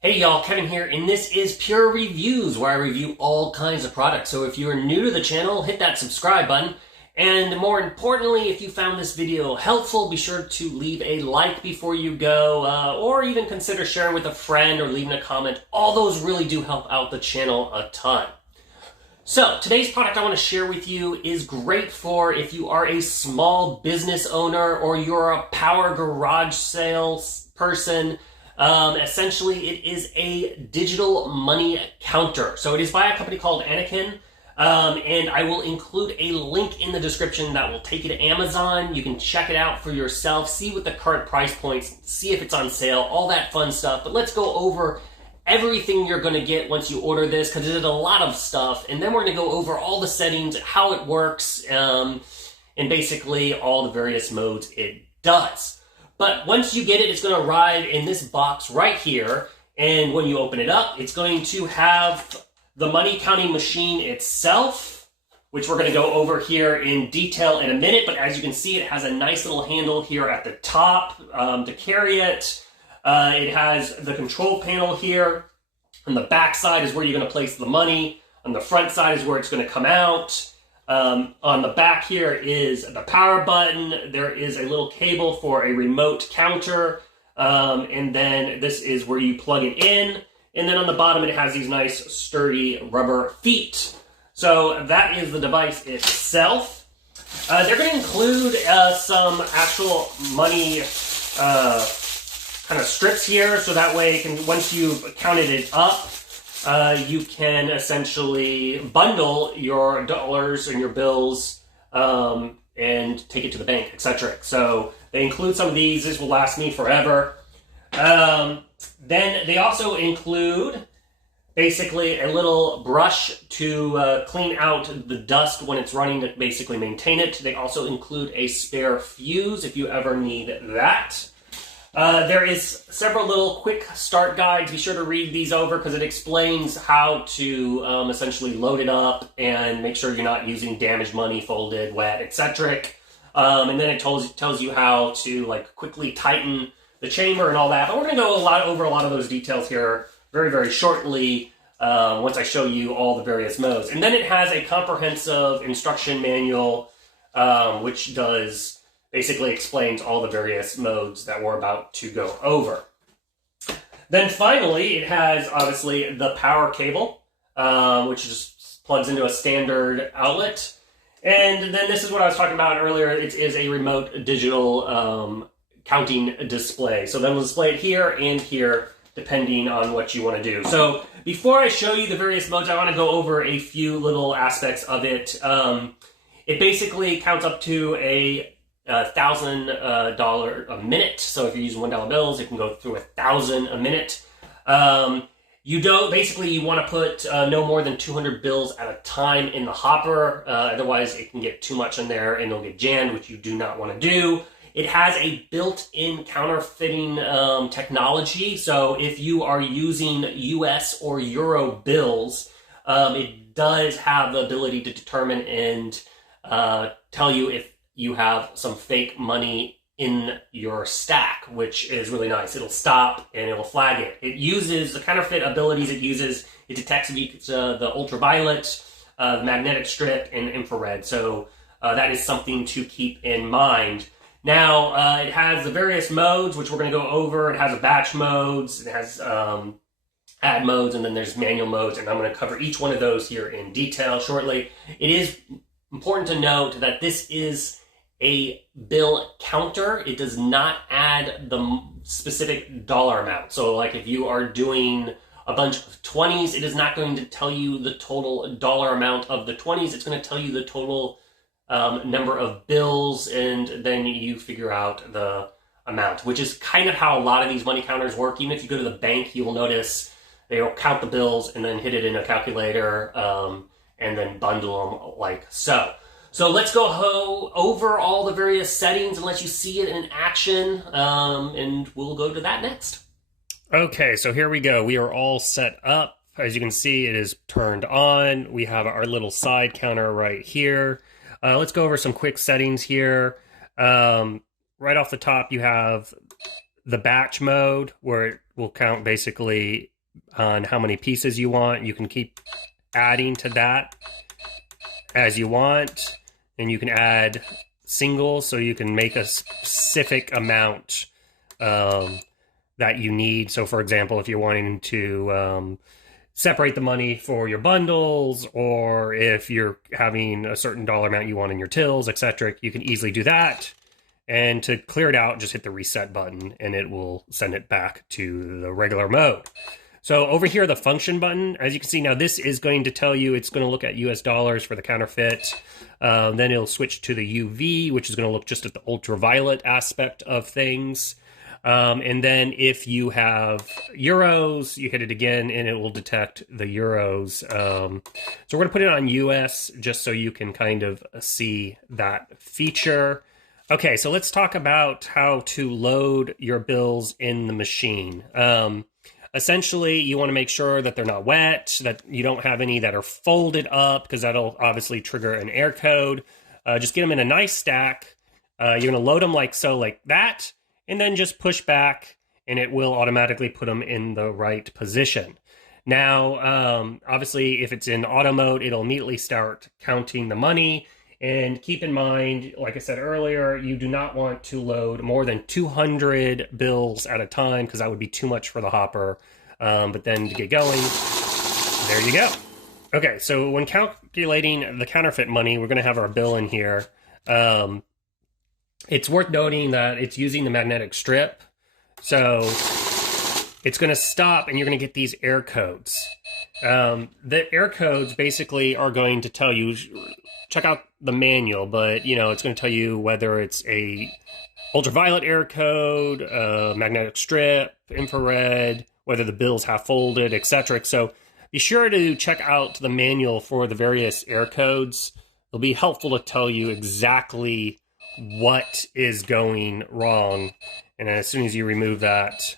Hey y'all, Kevin here, and this is Pure Reviews, where I review all kinds of products. So if you're new to the channel, hit that subscribe button. And more importantly, if you found this video helpful, be sure to leave a like before you go, or even consider sharing with a friend or leaving a comment. All those really do help out the channel a ton. So today's product I want to share with you is great for if you are a small business owner or you're a power garage sales person. Essentially, it is a digital money counter. So it is by a company called Aneken, and I will include a link in the description that will take you to Amazon. You can check it out for yourself, see what the current price points, see if it's on sale, all that fun stuff. But let's go over everything you're going to get once you order this, because there's a lot of stuff, and then we're going to go over all the settings, how it works, and basically all the various modes it does. But once you get it, it's going to arrive in this box right here, and when you open it up, it's going to have the money counting machine itself, which we're going to go over here in detail in a minute. But as you can see, it has a nice little handle here at the top to carry it. It has the control panel here. On the back side is where you're going to place the money. On the front side is where it's going to come out. On the back here is the power button. There is a little cable for a remote counter. And then this is where you plug it in. And then on the bottom it has these nice sturdy rubber feet. So that is the device itself. They're going to include some actual money kind of strips here, so that way once you've counted it up, you can essentially bundle your dollars and your bills and take it to the bank, etc. So they include some of these. This will last me forever. Then they also include basically a little brush to clean out the dust when it's running to basically maintain it. They also include a spare fuse if you ever need that. There is several little quick start guides. Be sure to read these over because it explains how to essentially load it up and make sure you're not using damaged money, folded, wet, etc. And then it tells you how to quickly tighten the chamber and all that. But we're going to go over a lot of those details here very, very shortly once I show you all the various modes. And then it has a comprehensive instruction manual which basically explains all the various modes that we're about to go over. Then finally, it has obviously the power cable, which just plugs into a standard outlet. And then this is what I was talking about earlier. It is a remote digital counting display. So then we'll display it here and here, depending on what you want to do. So before I show you the various modes, I want to go over a few little aspects of it. It basically counts up to $1,000 a minute. So if you're using $1 bills, it can go through 1,000 a minute. You want to put no more than 200 bills at a time in the hopper. Otherwise, it can get too much in there and it'll get jammed, which you do not want to do. It has a built-in counterfeiting technology. So if you are using US or Euro bills, it does have the ability to determine and tell you if you have some fake money in your stack, which is really nice. It'll stop and it'll flag it. It uses the counterfeit abilities it uses. It detects the ultraviolet, the magnetic strip, and infrared. So that is something to keep in mind. Now, it has the various modes, which we're going to go over. It has a batch modes, it has add modes, and then there's manual modes, and I'm going to cover each one of those here in detail shortly. It is important to note that this is a bill counter. It does not add the specific dollar amount. So if you are doing a bunch of 20s, it is not going to tell you the total dollar amount of the 20s. It's going to tell you the total number of bills, and then you figure out the amount, which is kind of how a lot of these money counters work. Even if you go to the bank, you will notice they will count the bills and then hit it in a calculator and then bundle them like so. So let's go over all the various settings and let you see it in action, and we'll go to that next. Okay, so here we go. We are all set up. As you can see, it is turned on. We have our little side counter right here. Let's go over some quick settings here. Right off the top, you have the batch mode, where will count basically on how many pieces you want. You can keep adding to that as you want, and you can add singles, so you can make a specific amount that you need. So for example, if you're wanting to separate the money for your bundles, or if you're having a certain dollar amount you want in your tills, etc., you can easily do that. And to clear it out, just hit the reset button and it will send it back to the regular mode. So over here, the function button, as you can see now, this is going to tell you it's going to look at US dollars for the counterfeit. Then it'll switch to the UV, which is going to look just at the ultraviolet aspect of things. And then if you have euros, you hit it again and it will detect the euros. So we're going to put it on US just so you can kind of see that feature. Okay, so let's talk about how to load your bills in the machine. Essentially, you want to make sure that they're not wet, that you don't have any that are folded up, because that'll obviously trigger an error code. Just get them in a nice stack. You're going to load them like so, like that, and then just push back, and it will automatically put them in the right position. Now, obviously, if it's in auto mode, it'll immediately start counting the money. And keep in mind, like I said earlier, you do not want to load more than 200 bills at a time, because that would be too much for the hopper. But then to get going, there you go. Okay, so when calculating the counterfeit money, we're going to have our bill in here. It's worth noting that it's using the magnetic strip. So it's going to stop and you're going to get these error codes. The error codes basically are going to tell you, check out the manual, but it's going to tell you whether it's a ultraviolet error code, magnetic strip, infrared, whether the bills have folded, etc. So be sure to check out the manual for the various error codes. It'll be helpful to tell you exactly what is going wrong. And as soon as you remove that,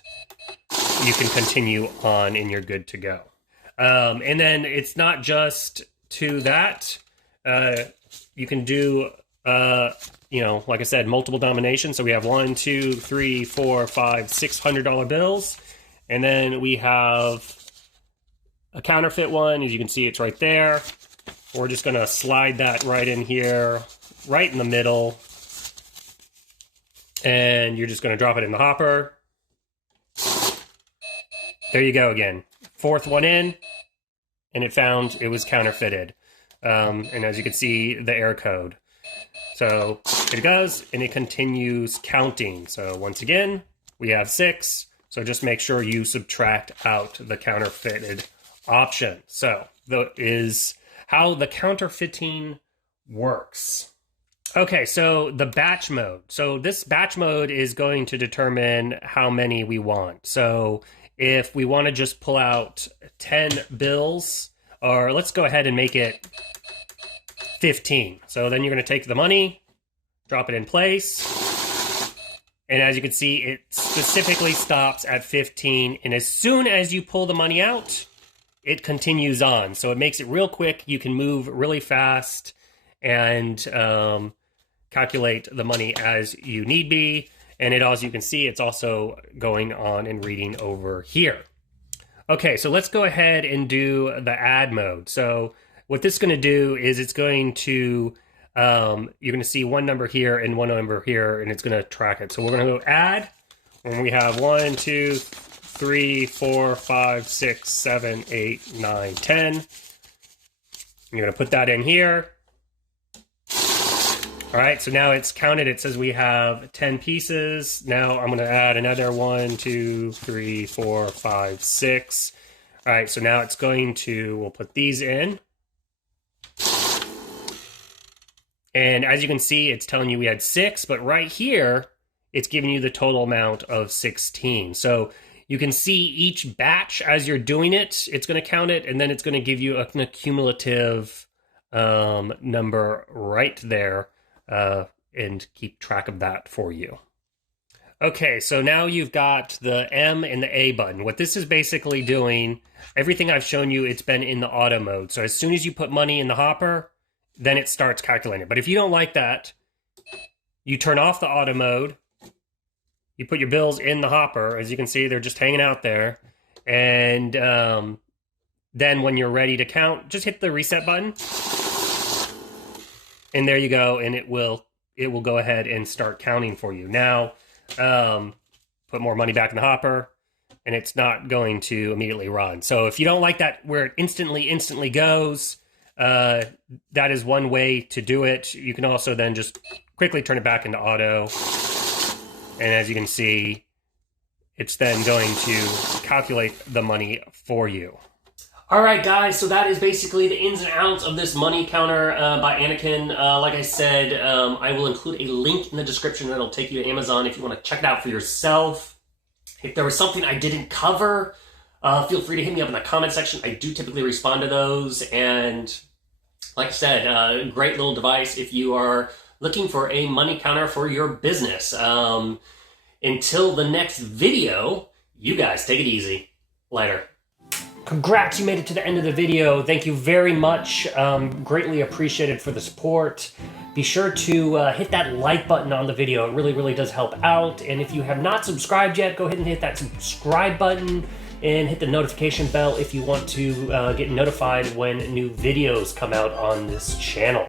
you can continue on and you're good to go. And then it's not just to that. You can do, like I said, multiple denominations. So we have 1, 2, 3, 4, 5, $600 bills. And then we have a counterfeit one. As you can see, it's right there. We're just going to slide that right in here, right in the middle. And you're just going to drop it in the hopper. There you go again. Fourth one in, and it found it was counterfeited. And as you can see, the error code. So it goes, and it continues counting. So once again, we have 6. So just make sure you subtract out the counterfeited option. So that is how the counterfeiting works. Okay, so the batch mode. So this batch mode is going to determine how many we want. So if we want to just pull out 10 bills, or let's go ahead and make it 15. So then you're going to take the money, drop it in place. And as you can see, it specifically stops at 15. And as soon as you pull the money out, it continues on. So it makes it real quick. You can move really fast and calculate the money as you need be. And it, as you can see, it's also going on and reading over here. Okay, so let's go ahead and do the add mode. So what this is going to do is it's going to, you're going to see one number here and one number here, and it's going to track it. So we're going to go add, and we have 1, 2, 3, 4, 5, 6, 7, 8, 9, 10. You're going to put that in here. All right, so now it's counted. It says we have 10 pieces. Now I'm going to add another 1, 2, 3, 4, 5, 6. All right, so now it's going to, we'll put these in. And as you can see, it's telling you we had 6, but right here, it's giving you the total amount of 16. So you can see each batch as you're doing it, it's going to count it, and then it's going to give you an accumulative number right there. And keep track of that for you. Okay, so now you've got the M and the A button. What this is basically doing, everything I've shown you, it's been in the auto mode. So as soon as you put money in the hopper, then it starts calculating. But if you don't like that, you turn off the auto mode, you put your bills in the hopper. As you can see, they're just hanging out there. And then when you're ready to count, just hit the reset button. And there you go, and it will go ahead and start counting for you. Now, put more money back in the hopper, and it's not going to immediately run. So if you don't like that where it instantly goes, that is one way to do it. You can also then just quickly turn it back into auto. And as you can see, it's then going to calculate the money for you. All right, guys, so that is basically the ins and outs of this money counter by Aneken. Like I said, I will include a link in the description that'll take you to Amazon if you want to check it out for yourself. If there was something I didn't cover, feel free to hit me up in the comment section. I do typically respond to those. And like I said, great little device if you are looking for a money counter for your business. Until the next video, you guys take it easy. Later. Congrats, you made it to the end of the video. Thank you very much. Greatly appreciated for the support. Be sure to hit that like button on the video. It really does help out. And if you have not subscribed yet, go ahead and hit that subscribe button and hit the notification bell if you want to get notified when new videos come out on this channel.